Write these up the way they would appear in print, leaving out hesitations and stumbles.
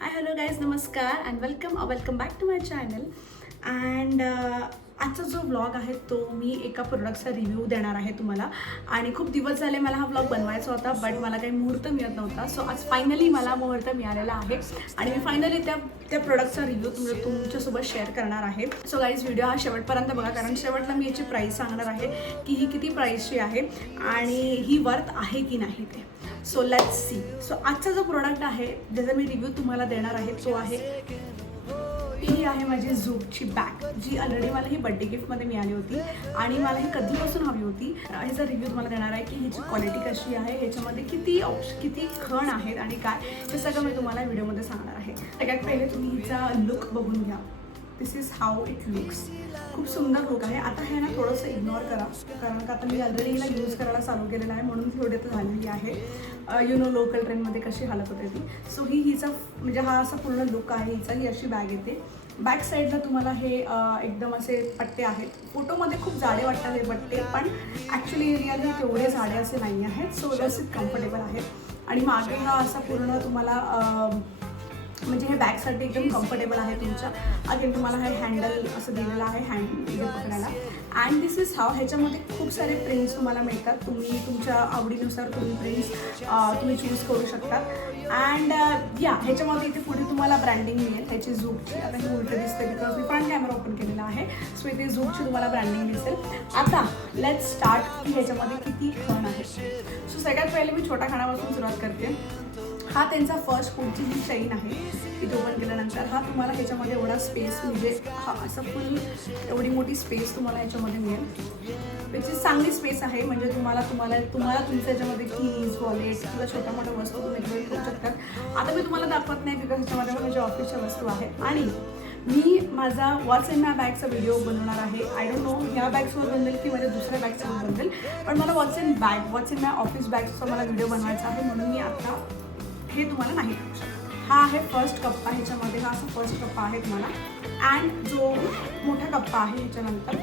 हाय hello guys, नमस्कार and welcome back to my channel. And आजचा जो व्लॉग आहे तो मी एका प्रोडक्टचा रिव्ह्यू देणार आहे तुम्हाला. आणि खूप दिवस झाले मला हा व्लॉग बनवायचा होता, बट मला काही मुहूर्त मिळत नव्हता. सो आज फायनली मला मुहूर्त मिळालेला आहे आणि मी फायनली त्या प्रोडक्टचा रिव्ह्यू तुमच्यासोबत शेअर करणार आहे. सो गाईज, व्हिडिओ हा शेवटपर्यंत बघा, कारण शेवटला मी याची प्राईस सांगणार आहे की ही किती प्राईसची आहे आणि ही वर्थ आहे की नाही ते. So let's see. सो आजचा जो प्रोडक्ट आहे ज्याचा मी रिव्ह्यू तुम्हाला देणार आहे तो आहे, ही आहे माझी झूकची बॅग, जी ऑलरेडी मला ही बड्डे गिफ्टमध्ये मिळाली होती आणि मला ही कधीपासून हवी होती. ह्याचा रिव्ह्यू तुम्हाला देणार आहे की ह्याची क्वालिटी कशी आहे, ह्याच्यामध्ये किती खण आहेत आणि काय, हे सगळं मी तुम्हाला व्हिडिओमध्ये सांगणार आहे. सगळ्यात पहिले तुम्ही हिचा लुक बघून घ्या. दिस इज हाऊ इट लुक्स. खूप सुंदर लुक आहे. आता हे ना थोडंसं इग्नोर करा, कारण का आता मी ऑलरेडी हिला यूज करायला चालू केलेलं आहे, म्हणून थोडी तर झालेली आहे. लोकल ट्रेनमध्ये कशी हालत होते ती. सो हिचा म्हणजे हा असा पूर्ण लुक आहे हिचा. ही अशी बॅग येते. बॅक साईडला तुम्हाला हे एकदम असे पट्टे आहेत. फोटोमध्ये खूप जाडे वाटतात हे पट्टे, पण ॲक्च्युली रिअली तेवढे जाडे असे नाही आहेत. सो व्यवस्थित कम्फर्टेबल आहे. आणि मागे हा असा पूर्ण तुम्हाला म्हणजे हे बॅगसाठी एकदम कम्फर्टेबल आहे तुमच्या. अगेन तुम्हाला हे हँडल असं दिलेलं आहे हँड पकडायला. And this is how. ह्याच्यामध्ये खूप सारे प्रिंट्स तुम्हाला मिळतात. तुम्ही तुमच्या आवडीनुसार तुम्ही प्रिंट्स तुम्ही चूज करू शकतात. अँड ह्याच्यामध्ये इथे पुढे तुम्हाला ब्रँडिंग मिळेल ह्याची झूकची. आता हे उलटं दिसते because me front camera open केलेला आहे. सो इथे झूकची तुम्हाला ब्रँडिंग दिसेल. आता लेट्स स्टार्ट की ह्याच्यामध्ये किती खण आहे. सो सगळ्यात पहिले मी छोट्या खणापासून सुरुवात करते. हा त्यांचा फर्स्ट पुढची जी चेन आहे ती ओपन केल्यानंतर हा तुम्हाला ह्याच्यामध्ये एवढा स्पेस, म्हणजे हा असं फुल एवढी मोठी स्पेस तुम्हाला ह्याच्यामध्ये मिळेल. त्याची चांगली स्पेस आहे. म्हणजे तुम्हाला तुमच्या ह्याच्यामध्ये कीज, वॉलेट किंवा छोट्या मोठ्या वस्तू तुम्ही घेऊन ठेवू शकतात. आता मी तुम्हाला दाखवत नाही बिकॉज ह्याच्यामध्ये माझ्या ऑफिसच्या वस्तू आहेत. आणि मी माझा वॉट्स इन माय बॅगचा व्हिडिओ बनवणार आहे. आय डोंट नो ह्या बॅग्सवर बनवेल की माझ्या दुसऱ्या बॅग्सवर बनवेल, पण मला वॉट्स इन माय ऑफिस बॅग्सचा मला व्हिडिओ बनवायचा आहे, म्हणून मी आता हे तुम्हाला नाही करू शकत. हा आहे फर्स्ट कप्पा. ह्याच्यामध्ये हा असा फर्स्ट कप्पा आहे तुम्हाला. अँड जो मोठा कप्पा आहे ह्याच्यानंतर,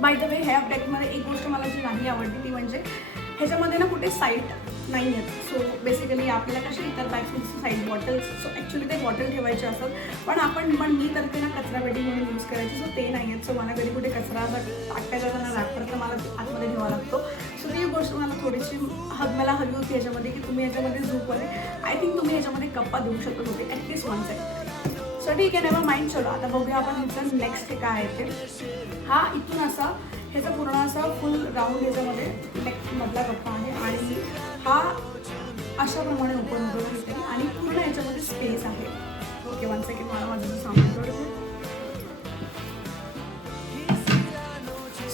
बाय द वे ह्या बॅगमध्ये एक गोष्ट मला जी नाही आवडली ती म्हणजे ह्याच्यामध्ये ना कुठे साईड नाही आहेत. सो बेसिकली आपल्याला कशी इतर बॅग्सची साईड बॉटल्स, सो ॲक्च्युली ते बॉटल ठेवायचे असतात, पण मी तर ते ना कचरा पेटी म्हणून यूज करायची. सो ते नाही आहेत. सो मला कधी कुठे कचरा टाकता जाताना रॅपर तर मला आतमध्ये ठेवावा लागतो. सो ती गोष्ट मला थोडीशी मला हवी होती ह्याच्यामध्ये की तुम्ही ह्याच्यामध्ये झूकमध्ये आय थिंक तुम्ही ह्याच्यामध्ये कप्पा देऊ शकत होते ॲटलीस्ट वन साईड. सो ठीक आहे, नेव्हर माइंड. चलो आता बघूया आपण ह्याचं नेक्स्ट हे काय आहे ते. हा इथून असा ह्याचा पूर्ण असा फुल राऊंड ह्याच्यामध्ये नेक्स्ट मधला कप्पा आहे आणि हा अशाप्रमाणे ओपन होतो इथे आणि पूर्ण ह्याच्यामध्ये स्पेस आहे. ओके, वन सेकंड, मला माझं सामान जोडतो.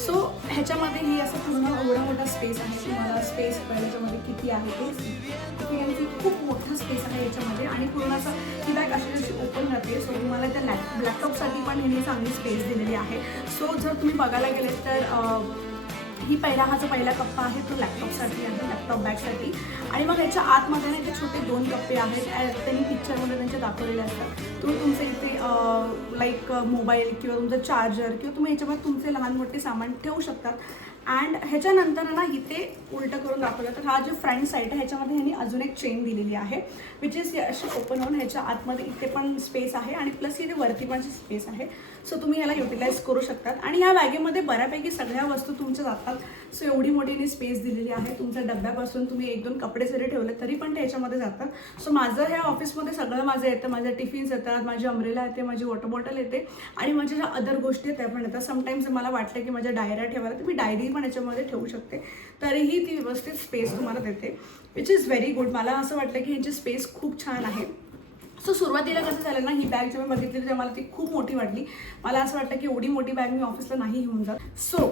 सो ह्याच्यामध्ये ही असं पूर्ण एवढा मोठा स्पेस आहे. तुम्हाला स्पेस ह्याच्यामध्ये किती आहे ते खूप मोठा स्पेस आहे याच्यामध्ये. आणि पूर्ण असं ही बॅग अशी जशी ओपन राहते. सो तुम्हाला त्या लॅपटॉपसाठी पण ह्यांनी चांगली स्पेस दिलेली आहे. सो जर तुम्ही बघायला गेले तर हा जो पहिला कप्पा आहे तो लॅपटॉपसाठी आहे, लॅपटॉप बॅगसाठी. आणि मग ह्याच्या आतमध्ये ना इथे छोटे 2 कप्पे आहेत. त्यांनी पिक्चरमध्ये त्यांचे दाखवलेले असतात. तुम्ही तुमचे इथे लाईक मोबाईल किंवा तुमचं चार्जर किंवा तुम्ही ह्याच्यामध्ये तुमचे लहान मोठे सामान ठेवू शकतात. अँड ह्याच्यानंतर ना इथे उलटं करून दाखवलं तर हा जो फ्रंट साईड आहे ह्याच्यामध्ये ह्यांनी अजून एक चेन दिलेली आहे, विच इज अशी ओपन होऊन ह्याच्या आतमध्ये इथे पण स्पेस आहे आणि प्लस इथे वरती पण स्पेस आहे. सो तुम्ही ह्याला युटिलाइज करू शकतात. आणि ह्या बॅगेमध्ये बऱ्यापैकी सगळ्या वस्तू तुमच्या जातात. सो एवढी मोठी स्पेस दिलेली आहे. तुमच्या डब्यापासून तुम्ही 1-2 कपडे जरी ठेवले तरी पण ते ह्याच्यामध्ये जातात. सो माझं ह्या ऑफिसमध्ये सगळं माझं येतं. माझ्या टिफिन्स येतात, माझी अम्ब्रेला येते, माझी वॉटर बॉटल येते आणि माझ्या ज्या अदर गोष्टी आहेत त्या पण येतात. समटाईम्स मला वाटलं की माझ्या डायऱ्या ठेवायला तर मी डायरी पण याच्यामध्ये ठेवू शकते. तरीही ती व्यवस्थित स्पेस तुम्हाला देते, विच इज व्हेरी गुड. मला असं वाटलं की ह्याची स्पेस खूप छान आहे. सो सुरुवातीला कसं झालं ना, ही बॅग जेव्हा मी बघितली तेव्हा मला ती खूप मोठी वाटली. मला असं वाटलं की एवढी मोठी बॅग मी ऑफिसला नाही घेऊन जात. सो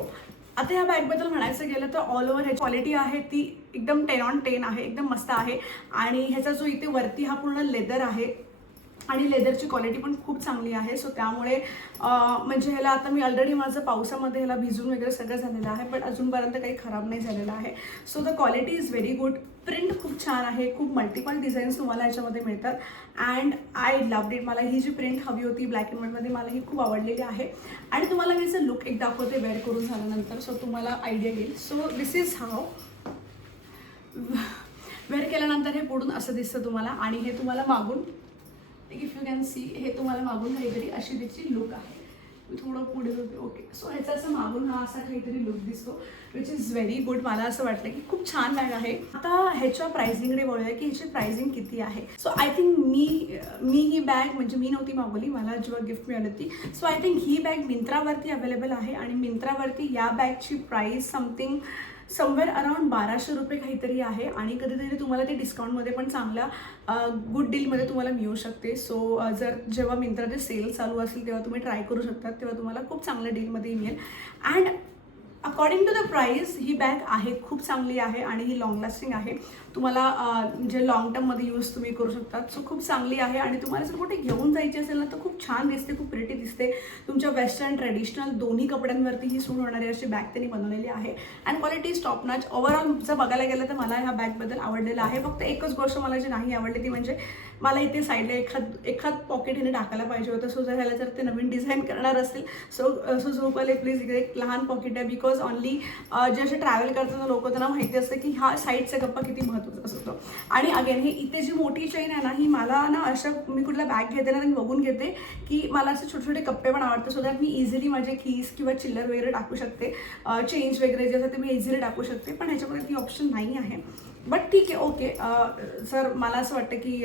आता ह्या बॅगबद्दल म्हणायचं गेलं तर ऑल ओव्हर ह्याची क्वालिटी आहे ती एकदम 10 on 10 आहे, एकदम मस्त आहे. आणि ह्याचा जो इथे वरती हा पूर्ण लेदर आहे आणि लेदरची क्वालिटी पण खूप चांगली आहे. सो त्यामुळे म्हणजे ह्याला आता मी ऑलरेडी माझं पावसामध्ये ह्याला भिजून वगैरे सगळं झालेलं आहे, पण अजूनपर्यंत काही खराब नाही झालेलं आहे. So the quality is very good. Print खूप छान आहे. खूप मल्टिपल डिझाईन्स तुम्हाला ह्याच्यामध्ये मिळतात. And I loved it. मला ही जी प्रिंट हवी होती ब्लॅक अँड व्हाईटमध्ये मला ही खूप आवडलेली आहे. आणि तुम्हाला मी याचं लुक एक दाखवते वेअर करून झाल्यानंतर, सो तुम्हाला आयडिया येईल. So this is how wear केल्यानंतर हे पुढून असं दिसतं तुम्हाला. आणि हे तुम्हाला मागून इफ यू कॅन सी हे तुम्हाला मागून काहीतरी अशी त्याची लुक आहे. मी थोडं पुढे होते. ओके, सो ह्याचा असं मागून हा असा काहीतरी लुक दिसतो विच इज व्हेरी गुड. मला असं वाटलं की खूप छान बॅग आहे. आता ह्याच्या प्राइसिंगकडे बोलूया की ह्याची प्राइसिंग किती आहे. सो आय थिंक मी ही बॅग म्हणजे मी नव्हती मागवली, मला जेव्हा गिफ्ट मिळाली होती. सो आय थिंक ही बॅग मिंत्रावरती अवेलेबल आहे आणि मिंत्रावरती या बॅगची प्राईस समवेअर अराउंड 1200 रुपये काहीतरी आहे आणि कधीतरी तुम्हाला ते डिस्काउंटमध्ये पण चांगल्या गुड डीलमध्ये तुम्हाला मिळू शकते. सो जर जेव्हा मिंत्राचे सेल चालू असेल तेव्हा तुम्ही ट्राय करू शकता, तेव्हा तुम्हाला खूप चांगल्या डीलमध्ये मिळेल. And according to the price ही बॅग आहे खूप चांगली आहे आणि ही लॉंग लास्टिंग आहे. तुम्हाला म्हणजे लॉंग टर्ममध्ये यूज तुम्ही करू शकतात. सो खूप चांगली आहे आणि तुम्हाला जर कुठे घेऊन जायची असेल ना तर खूप छान दिसते, खूप प्रिटी दिसते. तुमच्या वेस्टर्न ट्रेडिशनल दोन्ही कपड्यांवरती ही सूट होणारी अशी बॅग त्यांनी बनवलेली आहे. And quality is top notch. Overall जर बघायला गेलं तर मला ह्या बॅगबद्दल आवडलेलं आहे. फक्त एकच गोष्ट मला जी नाही आवडली ती म्हणजे मला इथे साईडला एखाद पॉकेट हिने टाकायला पाहिजे होतं. सो जर ह्याला जर ते नवीन डिझाईन करणार असतील सो झोपाले प्लीज इकडे एक लहान पॉकेट आहे. बिकॉज ऑनली जे असे ट्रॅव्हल करताना लोक त्यांना माहिती असतं की हा साईडचा गप्पा किती महत्त्वाचा असतो. आणि अगेन हे इथे जी मोठी चेन आहे ना ही मला ना अशा मी कुठला बॅग घेते ना मी बघून घेते की मला असे छोटे छोटे कप्पे पण आवडतात. सो दॅट मी इझिली माझे कीज किंवा चिल्लर वगैरे टाकू शकते, चेंज वगैरे जे असं ते मी इझिली टाकू शकते. पण ह्याच्यामध्ये ती ऑप्शन नाही आहे. बट ठीक आहे, ओके. सर मला असं वाटतं की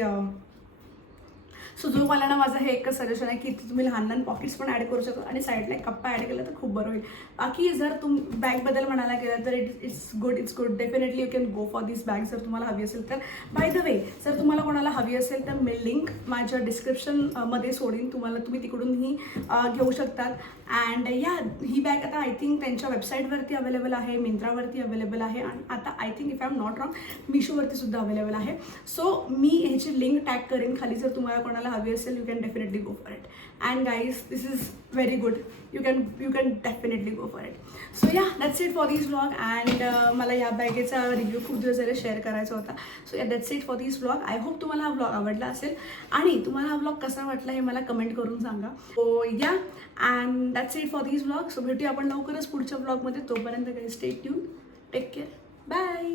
सुझोकवाल्यांना माझं हे एकच सजेशन आहे की तुम्ही लहान लहान पॉकेट्स पण ॲड करू शकता आणि साईडला एक कप्पा ॲड केला तर खूप बरं होईल. बाकी जर बॅगबद्दल म्हणायला गेलं तर it's good. Definitely you can go for this bag जर तुम्हाला हवी असेल तर. बाय द वे जर तुम्हाला कोणाला हवी असेल तर मी लिंक माझ्या डिस्क्रिप्शनमध्ये सोडीन, तुम्ही तिकडूनही घेऊ शकतात. अँड ही बॅग आता आय थिंक त्यांच्या वेबसाईटवरती अवेलेबल आहे, मिंत्रावरती अवेलेबल आहे आणि आता I think if I am not wrong मिशोवरती सुद्धा अवेलेबल आहे. सो मी ह्याची लिंक टॅग करेन खाली. जर तुम्हाला कोणाला हवी असेल you can definitely go for it. And guys this is very good. You can definitely go for it. So yeah that's it for this vlog. And मला या बॅगेचा रिव्ह्यू खूप दिवस झाले शेअर करायचा होता. So yeah that's it for this vlog. I hope तुम्हाला हा vlog आवडला असेल आणि तुम्हाला हा व्लॉग कसा वाटला हे मला कमेंट करून सांगा. So yeah and that's it for this vlog. So भेटूया आपण लवकरच पुढच्या व्लॉगमध्ये. तोपर्यंत काही stay tuned, take care, bye.